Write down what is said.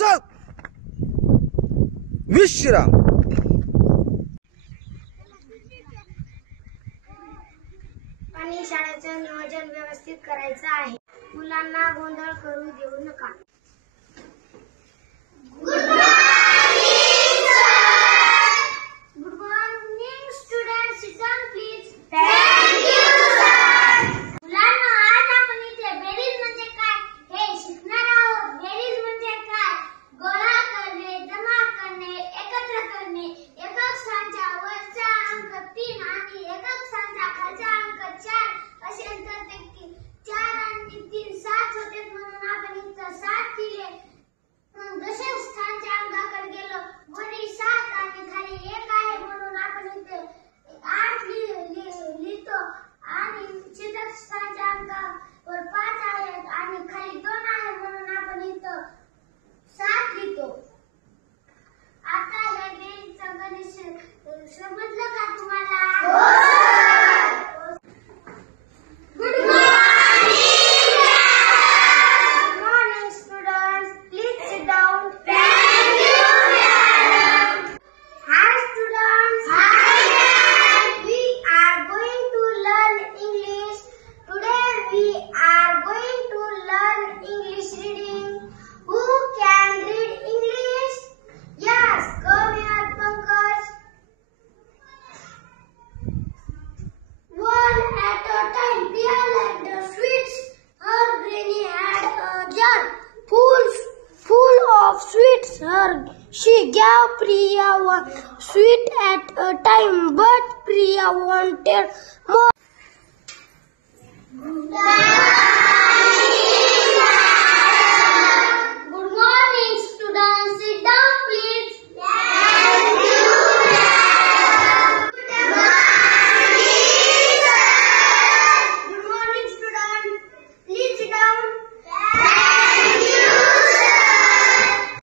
चल विश्राम. आणि शाळेचं नियोजन व्यवस्थित करायचं आहे. मुलांना गोंधळ करू देऊ नका. Good morning, students. Sit down, please. Thank you, sir. मुलांना आज आपण इथे बेरीज म्हणजे काय हे शिकणार आहोत. बेरीज म्हणजे काय? गोळा करणे, जमा करणे, एकत्र करणे. एकक स्थानच्या वरचा अंक 3 आणि एकक स्थानच्या खालचा अंक 4 असे अंतर की 4 आणि 3 7 होते म्हणून आपण इथे 7 दिले. मग दशक स्थानच्या अंकाकडे गेलो. वरी 7 आणि खाली 1 आहे म्हणून आपण इथे 8 लिहितो आणि छेदक स्थानच्या अंकावर 5 आहे आणि खाली 2 आहे म्हणून आपण इथे 7 लिहितो. आता या बेरीजचं गणित समजलं का तुम्हाला? Good morning students. Please sit down. Thank you, madam. Hi students. Hi ma'am. We are going to learn English. Today we are going to learn English reading. Who can read English? Yes, come here, Pankaj. One at a time, Priya liked the sweets. Her granny had a jar full of sweets. She gave Priya one sweet at a time, but Priya wanted more.